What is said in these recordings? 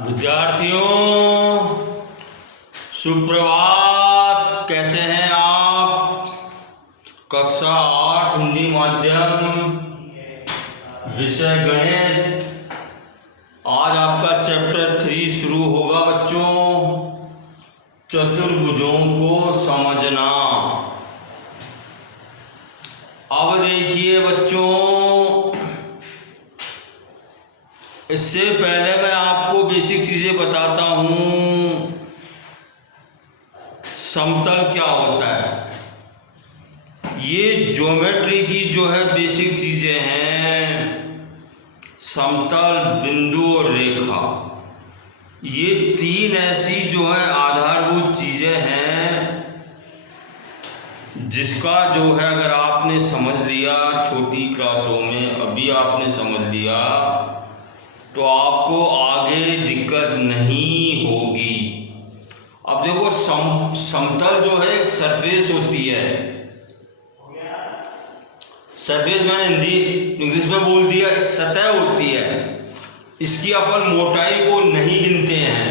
विद्यार्थियों सुप्रभात। कैसे हैं आप? कक्षा 8 हिंदी माध्यम विषय गणित। आज आपका चैप्टर 3 शुरू होगा बच्चों। चतुर्भुजों को समझना। अब देखिए बच्चों, इससे पहले मैं आपको बेसिक चीजें बताता हूं। समतल क्या होता है? ये ज्योमेट्री की जो है बेसिक चीजें हैं। समतल, बिंदु और रेखा, ये तीन ऐसी जो है आधारभूत चीजें हैं जिसका जो है अगर आपने समझ लिया छोटी क्लासों में, अभी आपने समझ लिया तो आपको आगे दिक्कत नहीं होगी। अब देखो, समतल जो है एक सरफेस होती है। सरफेस मैंने हिंदी इंग्लिश में बोल दिया, एक सतह होती है। इसकी अपन मोटाई को नहीं गिनते हैं।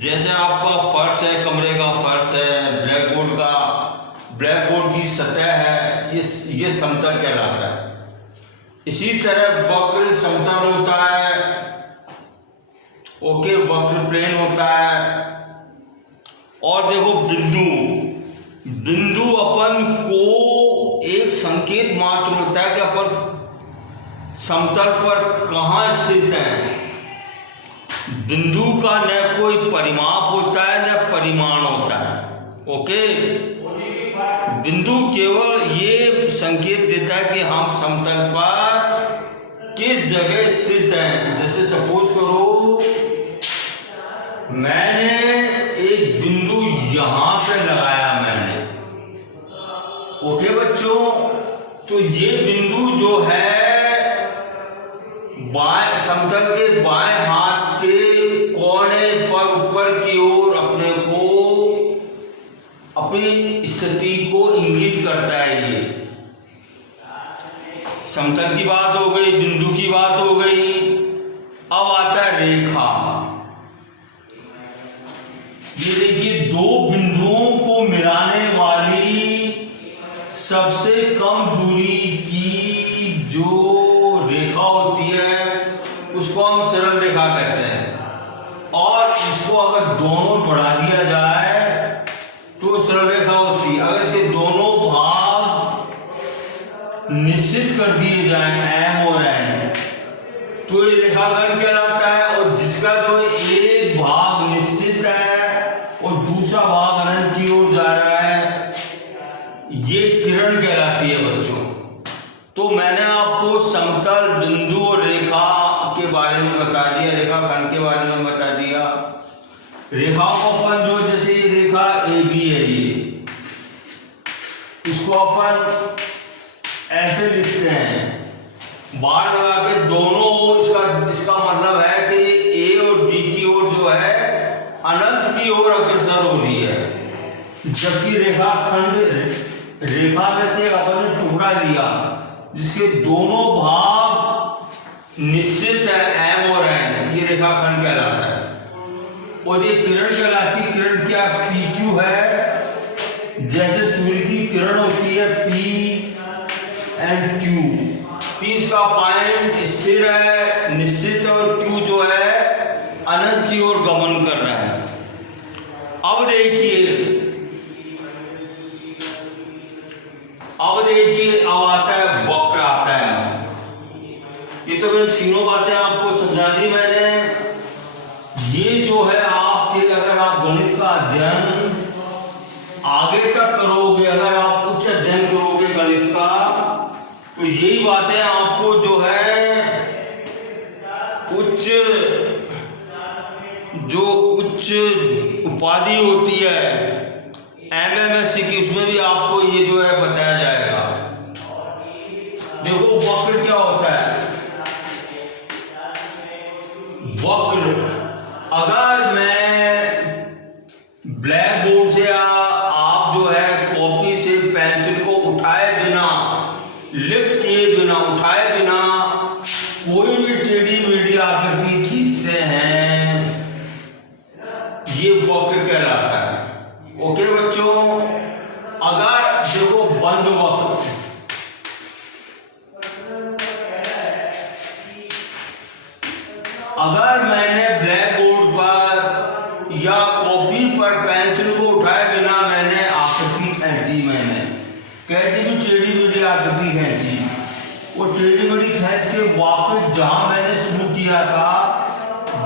जैसे आपका फर्श है, कमरे का फर्श है, ब्लैक बोर्ड की सतह है, ये समतल कहलाता है। इसी तरह वक्र समतल होता है। ओके, वक्र प्लेन होता है। और देखो बिंदु अपन को एक संकेत मात्र होता है कि अपन समतल पर कहाँ स्थित है। बिंदु का न कोई परिमाप होता है न परिमाण होता है। ओके, बिंदु केवल ये संकेत देता है कि हम समतल पर किस जगह स्थित हैं। जैसे सपोज करो, मैंने एक बिंदु यहां पे लगाया मैंने। ओके बच्चों, तो ये बिंदु जो है बाएं समतल के बाएं हाथ के कोने पर ऊपर की ओर अपने को अपनी स्थिति को इंगित करता है। ये समतल की बात हो गई, बिंदु की बात हो गई। अब आता है रेखा। ये देखिए, दो बिंदुओं को मिलाने वाली सबसे कम दूरी की जो रेखा होती है उसको हम सरल रेखा कहते हैं। और इसको अगर दोनों बढ़ा दिया जाए तो सरल रेखा होती है। अगर इसके दोनों भाग निश्चित कर दिए जाएं, m और n, तो ये रेखाखंड कहलाता है। और जिसका जो एक भाग निश्चित है और दूसरा भाग अनंत की ओर जा रहा है, ये किरण कहलाती है बच्चों। तो मैंने आपको समतल, बिंदु और रेखा के बारे में बता दिया, रेखाखंड के बारे में बता दिया। रेखाओं को अपन जो, जैसे ये रेखा AB है, ये इसको अपन ऐसे लिखते हैं, बार लगा के दोनों ओर। इसका मतलब है कि A और B की ओर जो है अनंत की ओर अग्रसर हो रही है। जबकि रेखा में से अपन ने टुकड़ा लिया जिसके दोनों भाग निश्चित है, m और n, ये रेखाखंड कहलाता है। और ये किरण कहलाती है। किरण क्या? PQ है। जैसे सूर्य की किरण होती है P and Q। P इसका पॉइंट स्थिर है, निश्चित है, और Q जो है अनंत की ओर गमन कर रहा है। अब देखिए, अब आता है वक्र आता है। ये तो मैं तीनों बातें आपको समझा दी मैंने। ये जो है आपके, अगर आप गणित का अध्ययन आगे तक करोगे, अगर आप उच्च अध्ययन करोगे गणित का, तो यही बातें आपको जो है उच्च उपाधि होती है MMSC की, उसमें भी आपको ये जो है बताया जाएगा। देखो, वक्र क्या होता है? वक्र, अगर मैं ब्लैक बोर्ड से आप जो है कॉपी से पेंसिल को उठाए बिना, लिफ्ट किए बिना, उठाए बिना कोई भी टेढ़ी मेढ़ी आकृति खींचते हैं ये वक्र कहलाता है। ओके बच्चों, अगर देखो बंद वक्र, अगर मैंने ब्लैक बोर्ड पर या कॉपी पर पेंसिल को उठाए बिना मैंने आकृति खींची, मैंने कैसी भी टेढ़ी मेढ़ी आकृति खींची, वो टेढ़ी मेढ़ी खींच के वापस जहां मैंने शुरू किया था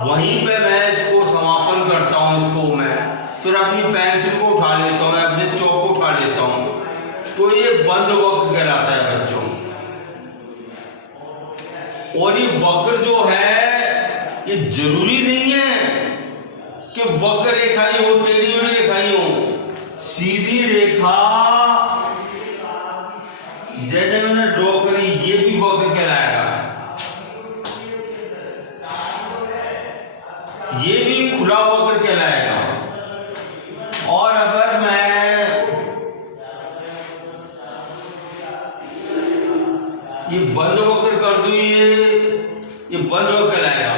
वहीं पे मैं इसको समापन करता हूं। इसको मैं फिर अपनी पेंसिल को उठा लेता हूं, मैं अपने चौक को उठा लेता हूं, तो ये बंद वक्र कहलाता है बच्चों। और ये वक्र जो है ये जरूरी नहीं है कि वक्र रेखा ही हो, टेढ़ी मेढ़ी रेखा ही हो। सीधी रेखा जैसे मैंने ड्रॉ करी, ये भी वक्र कहलाएगा, ये भी खुला वक्र कहलाएगा। और अगर मैं ये बंद वक्र कर दूं, ये बंद वक्र कहलाएगा।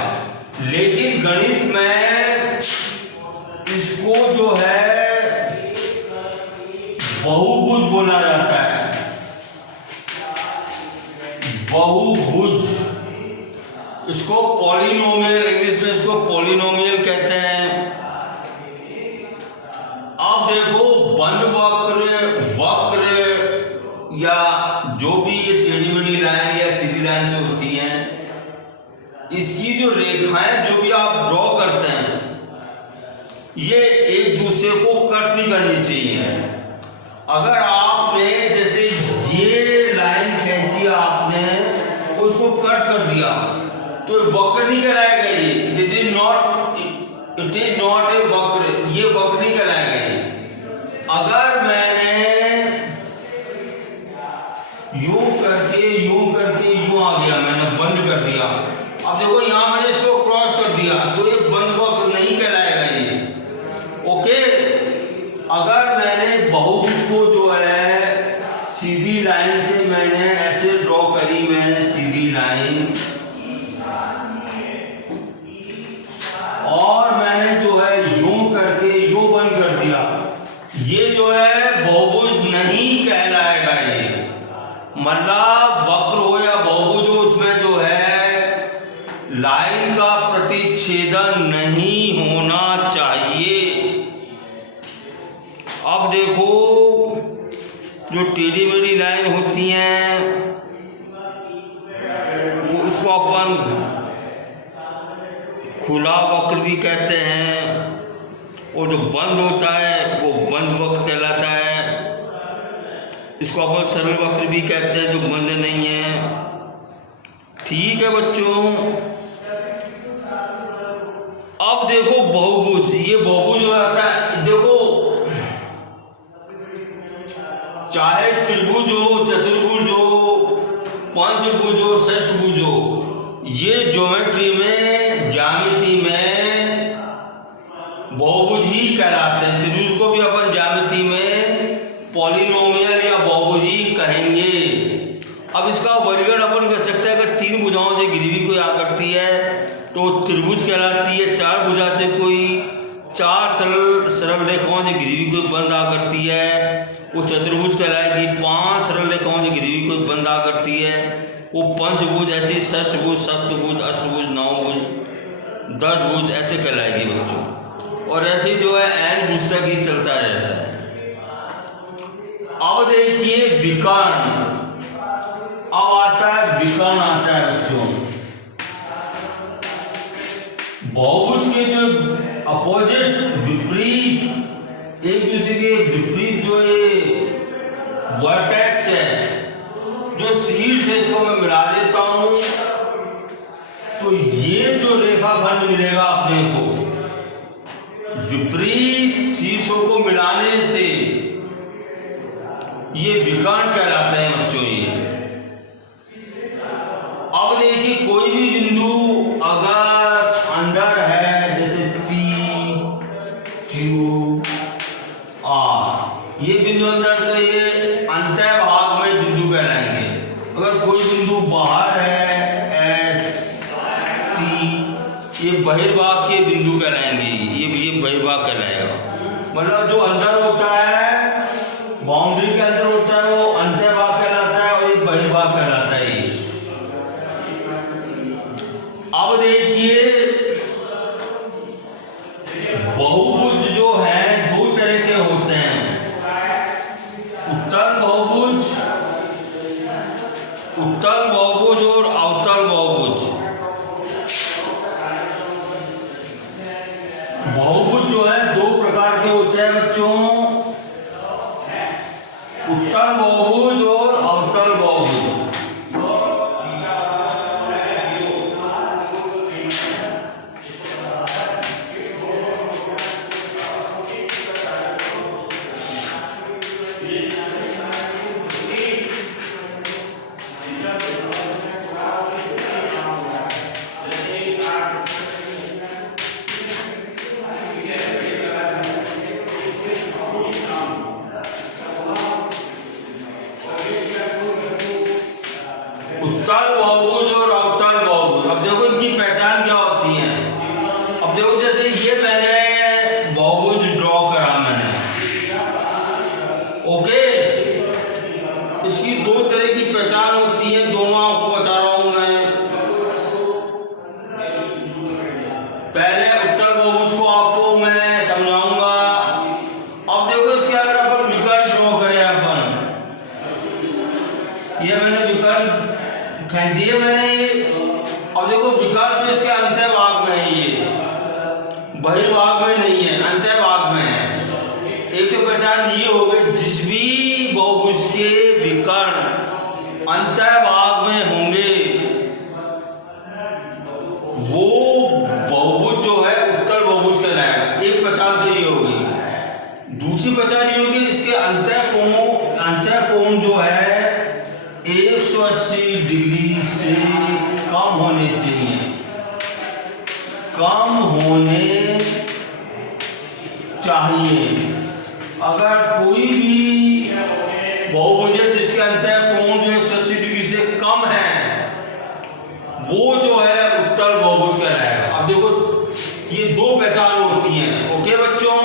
लेकिन गणित में इसको जो है बहुभुज बोला जाता है, बहुभुज। इसको पॉलिनोमियल, इंग्लिश में इसको पॉलिनोमियल कहते हैं। अब देखो बंद वक्र या जो भी ये टेढ़ी मेढ़ी लाइन या सीधी लाइन से होती हैं, इसकी जो रेखाएं जो भी आप ड्रॉ करते हैं, ये एक दूसरे को कट नहीं करनी चाहिए। अगर आपने जैसे ये लाइन खींची, आपने उसको कट कर दिया, तो वक्र नहीं कहलाएगा। ये इट इज नॉट ए वक्र, ये वक्र नहीं कहलाएगा। अगर मैंने यूं करके यूं आ गया, मैंने बंद कर दिया, अब देखो यहां मैंने इसको क्रॉस कर दिया, तो ये बंद वक्र नहीं कहलाएगा ये। ओके, अगर मैंने बहुभुज को जो है सीधी लाइन से मैंने ऐसे ड्रॉ करी, मैंने सीधी लाइन, और मैंने जो है यूं करके यूं बंद कर दिया, ये जो है बहुभुज नहीं कहलाएगा। ये मतलब वक्र हो या बहुभुज हो, उसमें जो है लाइन का प्रतिच्छेदन नहीं होना चाहिए। अब देखो जो टेढ़ी मेढ़ी लाइन होती हैं, वो इसको अपन खुला वक्र भी कहते हैं, और जो बंद होता है वो बंद वक्र कहलाता है। इसको अपन सरल वक्र भी कहते हैं, जो बंद नहीं है। ठीक है बच्चों, अब देखो बहुभुज, ये बहुभुज हो जाता है। देखो चाहे त्रिभुज हो, चतुर्भुज हो, पंचभुज हो, षष्ठभुज हो, ये ज्योमेट्री में, ज्यामिति में बहुभुज ही कहलाते हैं। त्रिभुज को भी अपन ज्यामिति में पॉलिनोमियल या बहुभुज ही कहेंगे। अब इसका वर्गीकरण अपन कर सकते हैं। अगर तीन भुजाओं से घिरी हुई कोई आकृति है तो त्रिभुज कहलाती है। चार भुजा से कोई, चार सरल रेखाओं से घिरी हुई कोई बंद आकृति है, वो चतुर्भुज कहलाएगी। पांच सरल रेखाओं से घिरी हुई कोई बंद आकृति है, वो पंचभुज। ऐसी षष्ठभुज, सप्तभुज, अष्टभुज, नवभुज, दसभुज ऐसे कहलाएगी बच्चों। और ऐसे जो है एन भुज तक ही चलता रहता है। अब देखिए विकर्ण, अब आता है विकर्ण, आता है बच्चों। बहुभुज के जो अपोजिट, विपरीत, एक दूसरे के विपरीत जो ये वर्टेक्स है, जो शीर्ष है, इसको मैं मिला देता हूं, तो ये जो रेखाखंड मिलेगा अपने को, विपरीत शीर्षों को मिलाने से ये विकर्ण कहलाते हैं बच्चों। ये अब देखिए कोई भी बिंदु अगर अंदर है, जैसे P, Q, R, ये बिंदु अंदर, तो ये अंतः भाग में बिंदु कहलाएंगे। अगर कोई बिंदु बाहर है, S, T, ये बहिर्भाग के बिंदु कहलाएंगे, ये बहिर्भाग कहलाएगा। मतलब जो अंदर होता है, बाउंड्री के अंदर होता है, वो अंतर्भाग कहलाता है और ये बहिर्भाग कहलाता है। अब देखिए बहुभुज जो है दो तरह के होते हैं, उत्तल बहुभुज और अवतल बहुभुज। बहुभुज जो है दो प्रकार के होते हैं बच्चों, उत्तल बहुभुज और अवतल बहुभुज। उत्तल बहुभुज और अवतल बहुभुज। अब देखो इनकी पहचान क्या होती है। अब देखो जैसे ये मैंने बहुभुज ड्रॉ करा मैंने, ओके, इसकी दो तरह की पहचान होती है, दोनों आपको बता रहा हूं मैं। पहले उत्तल बहुभुज को आपको मैं समझाऊंगा। अब देखो इसके अगर अपन विकर्ण ड्रॉ करें, अपन ये मैंने विकर्ण खींच दिए मैंने ये। अब देखो विकर्ण जो इसके अंतर्भाग में है, ये बहिर्भाग में नहीं है, अंतर्भाग में है। एक तो पहचान ये हो गई, जिस भी बहुभुज के विकर्ण अंतर्भाग में होंगे वो बहुभुज जो है उत्तल बहुभुज कहलाएगा। एक पहचान तो ये होगी। दूसरी पहचान ये होगी, इसके अंतःकोण जो है 180 डिग्री से कम होने चाहिए, कम होने चाहिए। अगर कोई भी बहुभुज है जिसके अंतःकोण जो 180 डिग्री से कम है, वो जो है उत्तल बहुभुज कहलाएगा। अब देखो ये दो पहचान होती हैं, ओके बच्चों।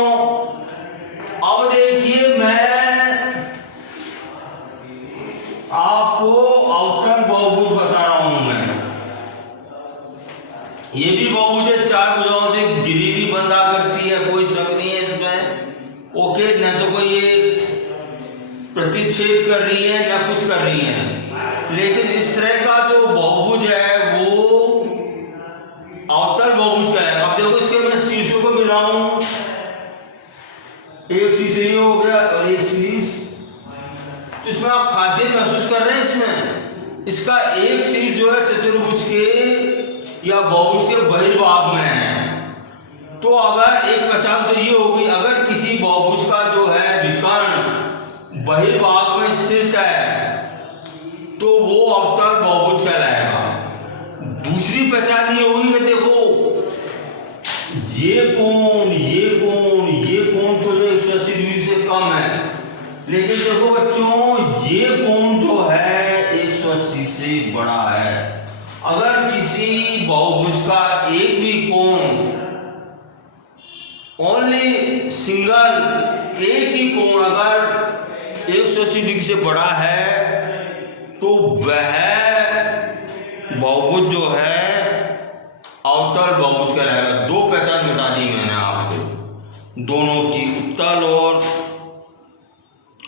अब देखिए मैं आपको अवतल बहुभुज बता रहा हूं मैं। ये भी बहुभुज है, चार भुजाओं से घिरी हुई बंधा करती है, कोई शक नहीं है इसमें, ओके। न तो कोई ये प्रतिच्छेद कर रही है न कुछ कर रही है, लेकिन इस तरह का जो बहुभुज है वो अवतल बहुभुज का है। अब देखो इसके मैं शीर्षों को मिलाऊं, एक शीर्ष ये हो गया और एक शीर्ष, तो इसमें आप खासियत महसूस कर रहे हैं। इसमें इसका एक शीर्ष जो है चतुर्भुज के या बहुभुज के बहिर्भाग में है। तो अगर एक पहचान तो ये होगी, अगर किसी बहुभुज का जो है विकर्ण बहिर्भाग में स्थित है तो वो अवतल बहुभुज कहलाएगा। दूसरी पहचान ये होगी कि देखो ये कोण तो जो 180 डिग्री से कम है, लेकिन देखो बच्चों ये कोण जो है 180 से बड़ा है। अगर किसी बहुभुज का एक भी कोण, ओनली सिंगल एक ही कोण अगर 180 डिग्री से बड़ा है तो वह बहुभुज जो है अवतल बहुभुज कहलाएगा। दो पहचान बता दी मैंने आपको, दोनों की, उत्तल और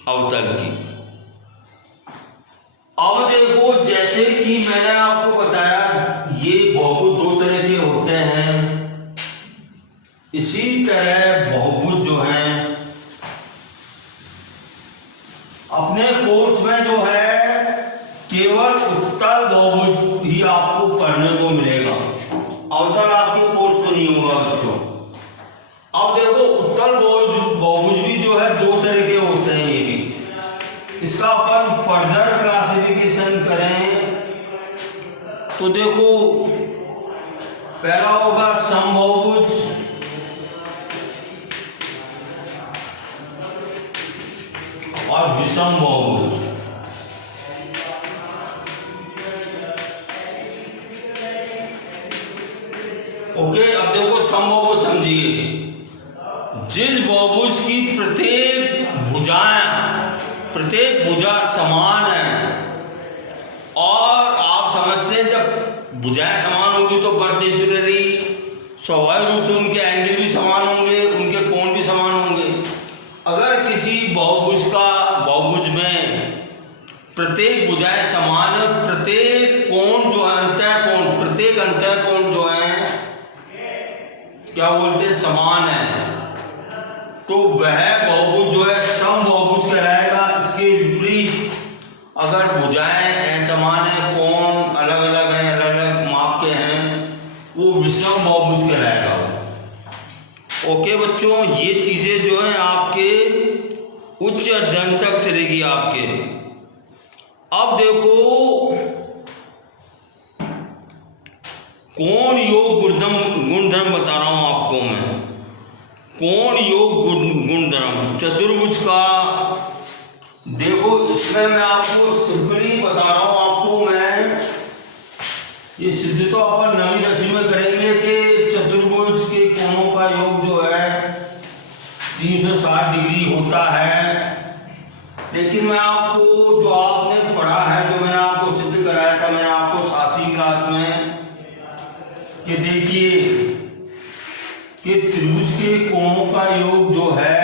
अवतल की। अब देखो जैसे कि मैंने आपको बताया ये बहुभुज दो तरह के होते हैं, इसी तरह बहुभुज जो हैं अपने कोर्स में जो है केवल उत्तल बहुभुज ही आपको पढ़ने को मिलेगा, अवतल आपके कोर्स में नहीं होगा बच्चों। अब देखो उत्तल बहुभुज भी जो है दो तरह के होते हैं, ये भी इसका अपन फर्दर क्लासिफिकेशन करें तो देखो पहला होगा समबहुभुज, और विषम बहुभुज। ओके, अब देखो समबहुभुज वो समझिए। जिस बहुभुज की प्रत्येक भुजा समान है, और आप समझते हैं जब भुजाएं समान होगी तो बट नेचुरली स्वाभाविक रूप से उनके एंगल भी समान होंगे, उनके कोण भी समान होंगे। अगर किसी बहुभुज में प्रत्येक भुजाएं समान है, प्रत्येक कोण जो है प्रत्येक अंतःकोण जो है क्या बोलते हैं, समान है, तो वह बहुभुज जो है समबाहुभुज कहलाएगा। इसके विपरीत अगर भुजाएं असमान है, कोण अलग अलग हैं, अलग अलग माप के हैं, वो विषम बहुभुज कहलाएगा। ओके बच्चों, ये चीजें जो है आपके उच्च अध्ययन तक चलेगी आपके। अब देखो कोण योग गुणधर्म बता रहा हूं आपको मैं। कोण योग गुणधर्म चतुर्भुज का देखो, इसमें मैं आपको सिंपली बता रहा हूं आपको मैं। ये सिद्ध तो अपन 9वीं 10वीं में करेंगे कि चतुर्भुज के कोणों का योग जो है 360 डिग्री होता है, लेकिन मैं आपको जो आपने पढ़ा है, जो मैंने आपको सिद्ध कराया था, मैंने आपको 7वीं क्लास में, कि देखिए कि त्रिभुज के कोणों का योग जो है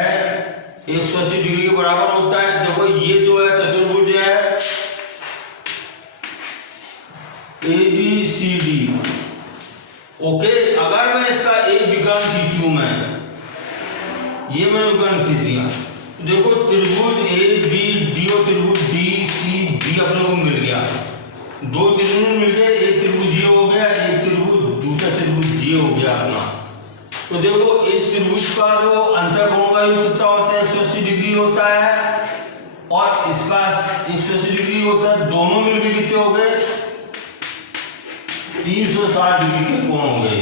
180 डिग्री के बराबर होता है। देखो ये जो है चतुर्भुज है ABCD। ओके, अगर मैं इसका एक विकर्ण खींचूं, ये मैंने विकर्ण खींच दिया, तो देखो त्रिभुज ABD और त्रिभुज DCB अपने को मिल गया। दो त्रिभुज मिल गए, एक त्रिभुज ये हो गया, एक त्रिभुज दूसरा त्रिभुज ये हो गया अपना। तो देखो इस त्रिभुज का जो अंतःकोण का योग कितना होता है, 180 डिग्री होता है, और इसका 180 डिग्री होता है। दोनों मिलकर कितने हो गए, 360 डिग्री के कोण हो गए।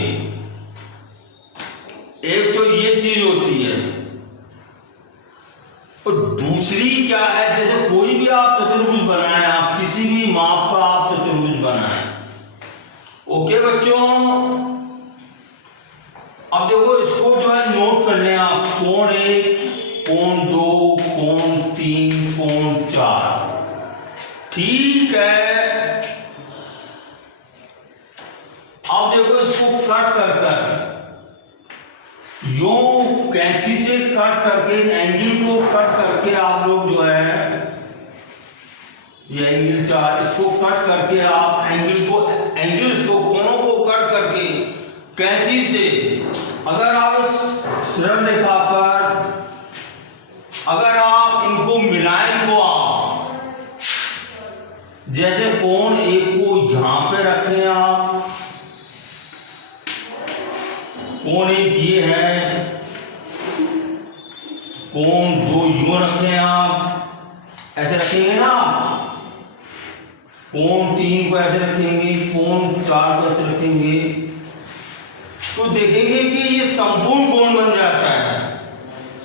एक तो ये चीज होती है, और दूसरी क्या है, जैसे कोई भी आप चतुर्भुज बनाए, आप किसी भी माप का आप चतुर्भुज बनाए। ओके बच्चों, अब देखो इसको जो है नोट कर लें आप। कोण 1, कोण 2, कोण 3, कोण 4, ठीक है। अब देखो इसको कट कर यूं कैंची से कट करके, एंगल को कट करके आप लोग जो है ये एंगल 4, इसको कट करके आप एंगल्स को कोणों को कट करके कैंची से, अगर आप एक सरल रेखा पर अगर आप इनको मिलाएं, को आप जैसे कोण 1 को यहां पे रखें, आप कोण 1 ये है, कोण 2 यूं रखें, आप ऐसे रखेंगे ना, कोण 3 को ऐसे रखेंगे, कोण 4 को ऐसे रखेंगे, तो देखेंगे कि ये संपूर्ण कोण बन जाता है।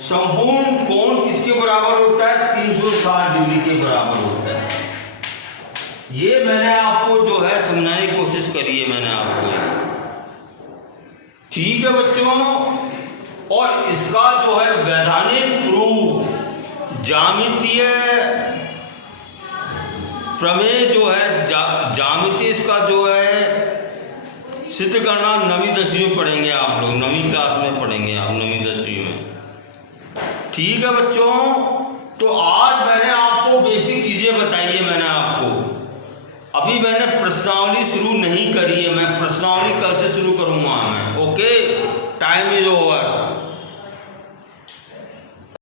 संपूर्ण कोण किसके बराबर होता है, 360 डिग्री के बराबर होता है। ये मैंने आपको जो है समझाने की कोशिश करी है मैंने आपको, ठीक है बच्चों। और इसका जो है वैधानिक प्रूफ ज्यामितीय प्रमेय जो है, ज्यामिति इसका जो है सिद्ध करना 9वीं 10वीं में पढ़ेंगे आप लोग, 9वीं क्लास में पढ़ेंगे आप, 9वीं 10वीं में, ठीक है बच्चों। तो आज मैंने आपको बेसिक चीजें बताई है मैंने आपको। अभी मैंने प्रश्नावली शुरू नहीं करी है, मैं प्रश्नावली कल से शुरू करूंगा।